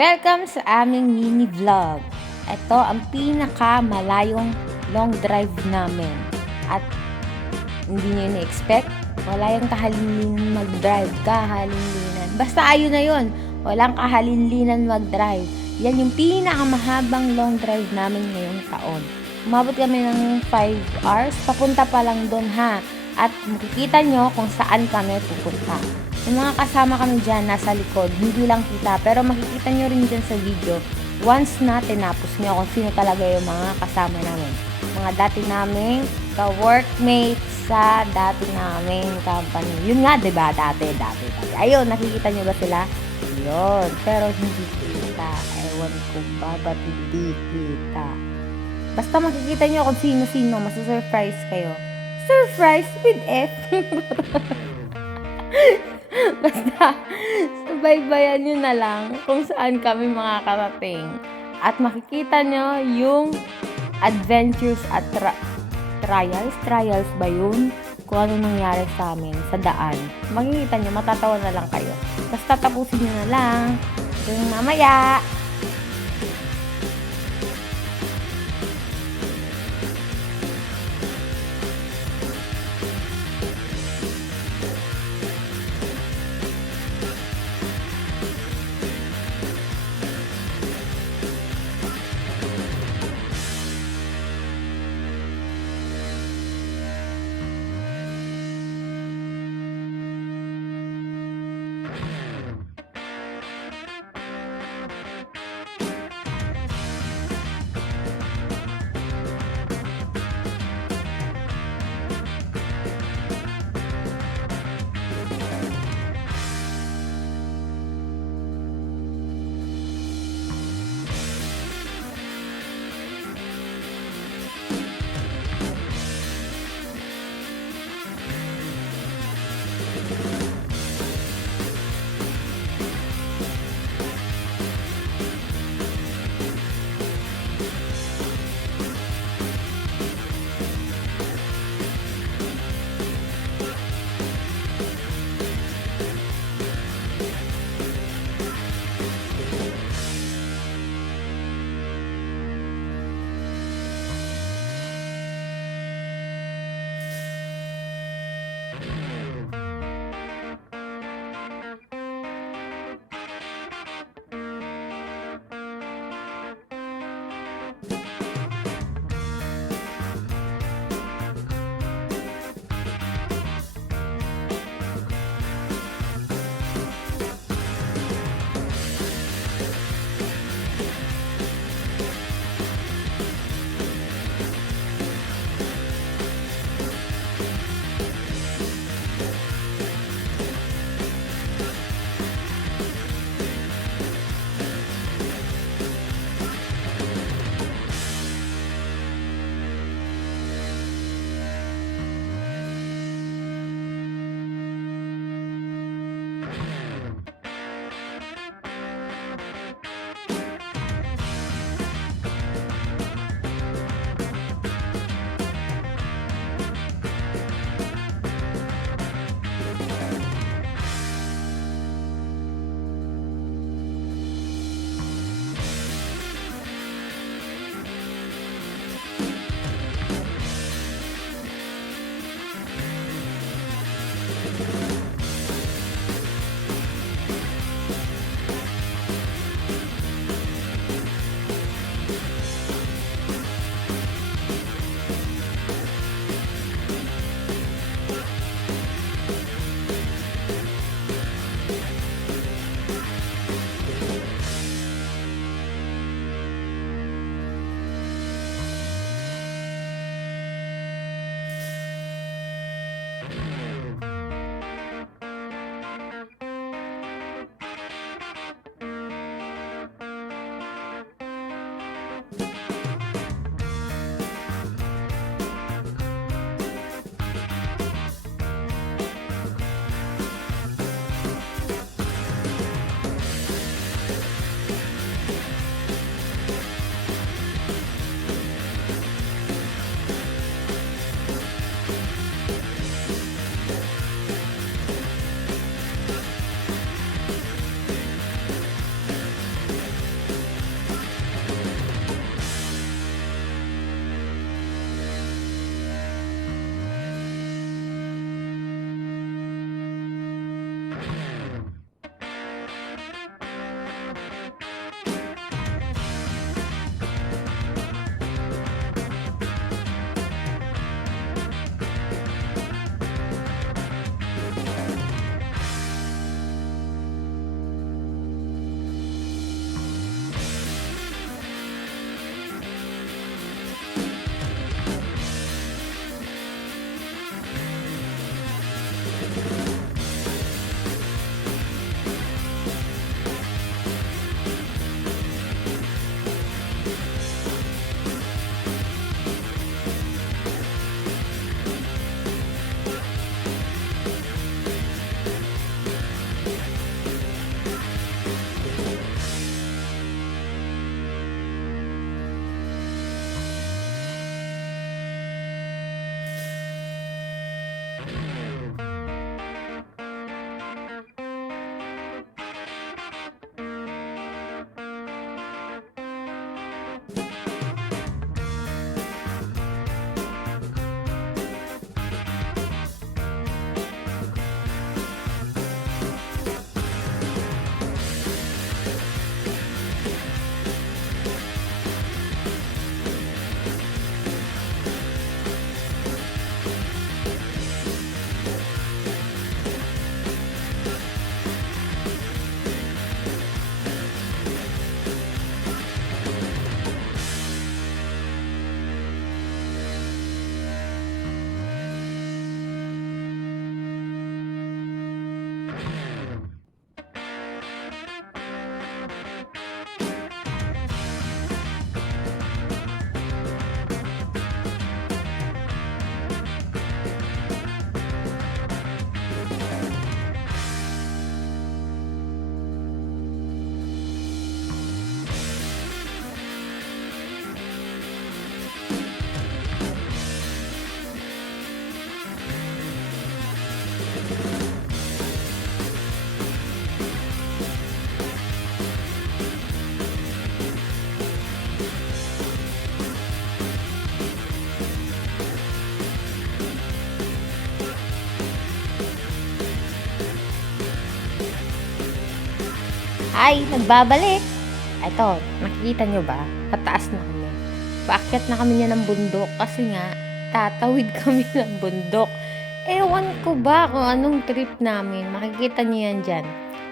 Welcome sa aming mini vlog. Ito ang pinakamalayong long drive namin. At hindi nyo na-expect, wala yung kahalinlinan mag-drive. Kahalinlinan. Basta ayun na yun. Walang kahalinlinan mag-drive. Yan yung pinakamahabang long drive namin ngayong taon. Umabot kami ng 5 hours. Papunta pa lang doon ha. At makikita nyo kung saan kami pupunta. Yung mga kasama kami dyan, nasa likod, hindi lang kita, pero makikita nyo rin dyan sa video, once na tinapos nyo kung sino talaga yung mga kasama namin. Mga dati naming ka-workmates sa dati naming company. Yun nga, diba? Dati. Ayun, nakikita nyo ba sila? Yun, pero hindi kita. Ewan ko ba, ba't hindi kita? Basta makikita nyo kung sino-sino, masusurprise kayo. Surprise with F. Basta, subaybayan nyo na lang kung saan kami makakarating. At makikita nyo yung adventures at trials ba yun? Kung ano nangyari sa amin sa daan. Makikita nyo, matatawa na lang kayo. Basta tapusin nyo na lang. Hanggang mamaya! Ay, nagbabalik. Eto, nakikita nyo ba? Pataas na kami. Paakyat na kami niya ng bundok kasi nga, tatawid kami ng bundok. Ewan ko ba kung anong trip namin. Makikita nyo yan dyan.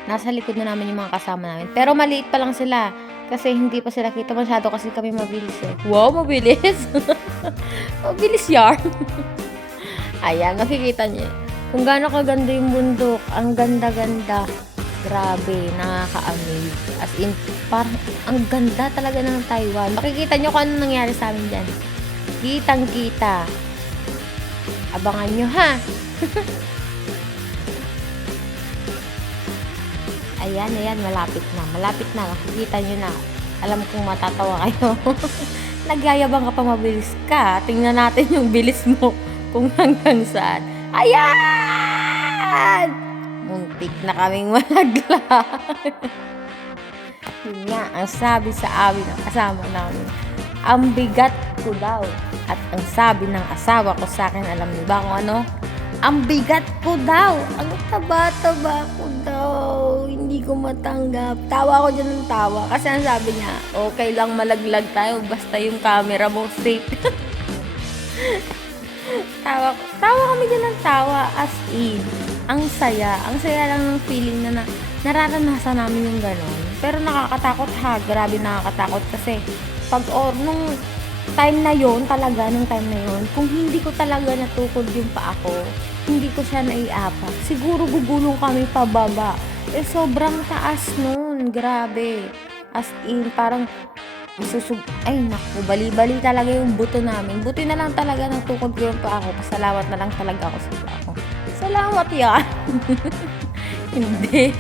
Nasa likod na namin yung mga kasama namin. Pero maliit pa lang sila. Kasi hindi pa sila kita masyado kasi kami mabilis eh. Wow, mabilis! Mabilis yarn! Ayan, makikita nyo. Kung gaano kaganda yung bundok. Ang ganda-ganda. Grabe, nakaka-amaze. As in, parang ang ganda talaga ng Taiwan. Makikita nyo kung ano nangyari sa amin dyan. Kitang-kita. Abangan nyo, ha? Ayan, ayan, malapit na. Malapit na, makikita nyo na. Alam kong matatawa kayo. Nagyayabang ka pa, mabilis ka. Tingnan natin yung bilis mo kung hanggang saan. Ayan! Muntik na kaming malaglag. Yun nga, ang sabi sa amin ng kasama namin, ang bigat ko daw. At ang sabi ng asawa ko sa akin, alam niyo ba kung ano? Ang bigat ko daw. Ang taba-taba ko daw. Hindi ko matanggap. Tawa ko dyan ng tawa. Kasi ang sabi niya, okay lang malaglag tayo. Basta yung camera mo safe. Tawa kami dyan ng tawa. As in, ang saya lang ng feeling na nararanasan namin yung gano'n. Pero nakakatakot ha. Grabe nakakatakot kasi nung time na yon talaga, kung hindi ko talaga natukod yung paa ko, hindi ko siya naiapak. Siguro gugulong kami pababa. Sobrang taas nun. Grabe. As in, parang ay naku, bali-bali talaga yung buto namin. Buti na lang talaga natukod ko yung paa ko. Pasalamat na lang talaga ako sa paa ko. Salamat yan. Hindi.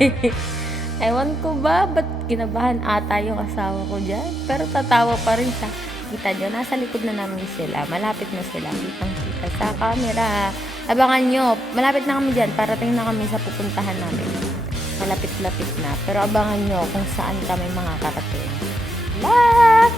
Ewan ko ba, ba't kinabahan ata yung asawa ko dyan? Pero tatawa pa rin siya. Kita nyo, nasa likod na namin sila. Malapit na sila. Kitang-kita sa camera. Abangan nyo, malapit na kami dyan. Parating na kami sa pupuntahan namin. Malapit-lapit na. Pero abangan nyo kung saan kami mga karating. Luck!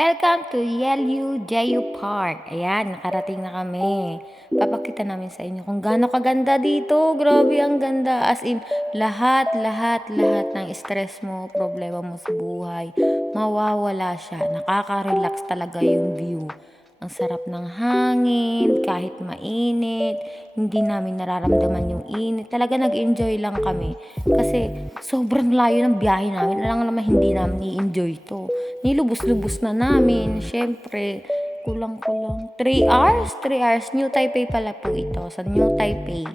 Welcome to Jeju Park. Ayan, nakarating na kami. Papakita namin sa inyo kung gaano kaganda dito. Grabe, ang ganda. As in, lahat ng stress mo, problema mo sa buhay, mawawala siya. Nakaka-relax talaga yung view. Ang sarap ng hangin, kahit mainit, hindi namin nararamdaman yung init. Talaga nag-enjoy lang kami. Kasi sobrang layo ng biyahe namin. Alam naman hindi namin i-enjoy to. Nilubos-lubos na namin. Siyempre, kulang-kulang. 3 hours? 3 hours. New Taipei pala po ito. Sa New Taipei.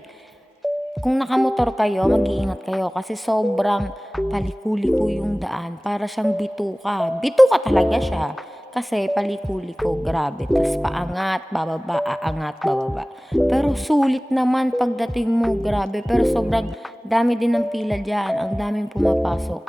Kung nakamotor kayo, mag-iingat kayo kasi sobrang paliko-liko yung daan. Para siyang bituka. Bituka talaga siya. Kasi paliko-liko, grabe. Tapos paangat, bababa, aangat, bababa. Pero sulit naman pagdating mo, grabe. Pero sobrang dami din ng pila dyan. Ang daming pumapasok.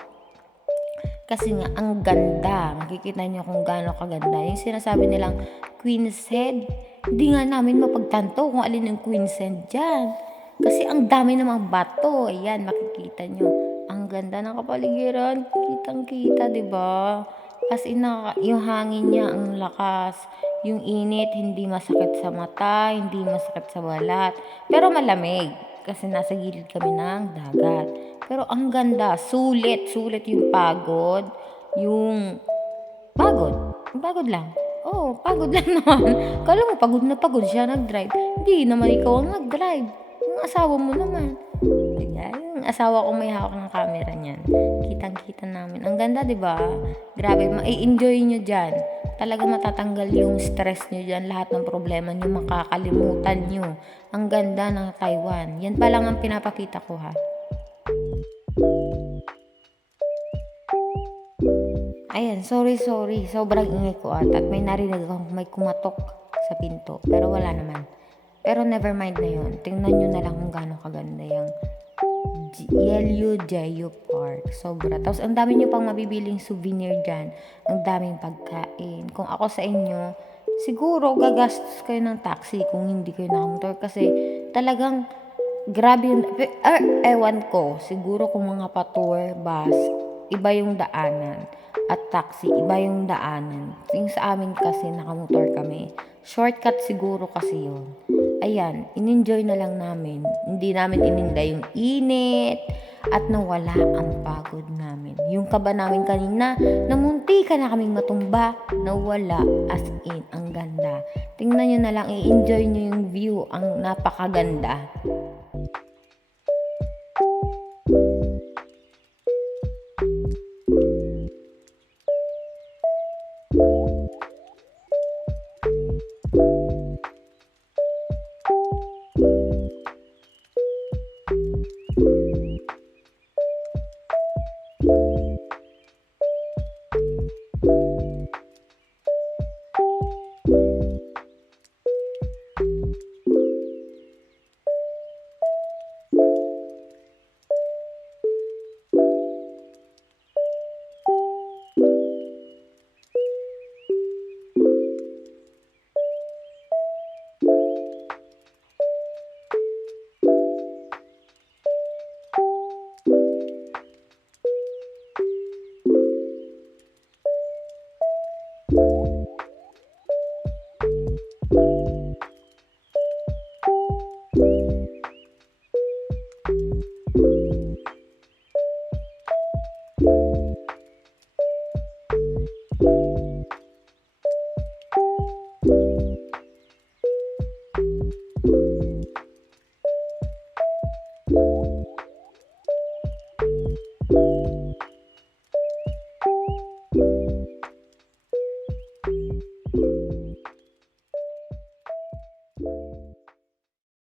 Kasi nga, ang ganda. Makikita nyo kung gaano kaganda. Yung sinasabi nilang Queen's Head, hindi nga namin mapagtanto kung alin yung Queen's Head dyan. Kasi ang dami ng mga bato. Ayan, makikita nyo. Ang ganda ng kapaligiran. Kitang-kita, diba? As in, yung hangin niya, ang lakas. Yung init, hindi masakit sa mata, hindi masakit sa balat. Pero malamig. Kasi nasa gilid kami ng dagat. Pero ang ganda. Sulit yung pagod. Yung pagod lang. Oo, pagod lang naman. Kala mo pagod na pagod siya nag-drive. Hindi naman ikaw ang nag-drive. Yung asawa mo naman. Ayan, yung asawa ko may hawak ng camera niyan. Kitang-kita namin. Ang ganda, 'di ba? Grabe, mai-enjoy nyo dyan. Talaga matatanggal yung stress nyo dyan. Lahat ng problema nyo, makakalimutan nyo. Ang ganda ng Taiwan. Yan pa lang ang pinapakita ko, ha. Ayan, sorry. Sobrang ingay ko at may narinig akong may kumatok sa pinto. Pero wala naman. Pero never mind na yun. Tingnan nyo na lang kung gaano kaganda yung Jeju Park. Sobra. Tapos ang dami nyo pang mabibiling souvenir dyan. Ang daming pagkain. Kung ako sa inyo, siguro gagastos kayo ng taxi kung hindi kayo nakamotor. Kasi talagang grabe yun. Ewan ko. Siguro kung mga pa-tour bus, iba yung daanan. At taxi, iba yung daanan. Yung sa amin kasi nakamotor kami. Shortcut siguro kasi yun. Ayan, in-enjoy na lang namin. Hindi namin ininday yung init at nawala ang pagod namin. Yung kaba namin kanina, namunti ka na kaming matumba, nawala, as in, ang ganda. Tingnan nyo na lang, i-enjoy nyo yung view, ang napakaganda.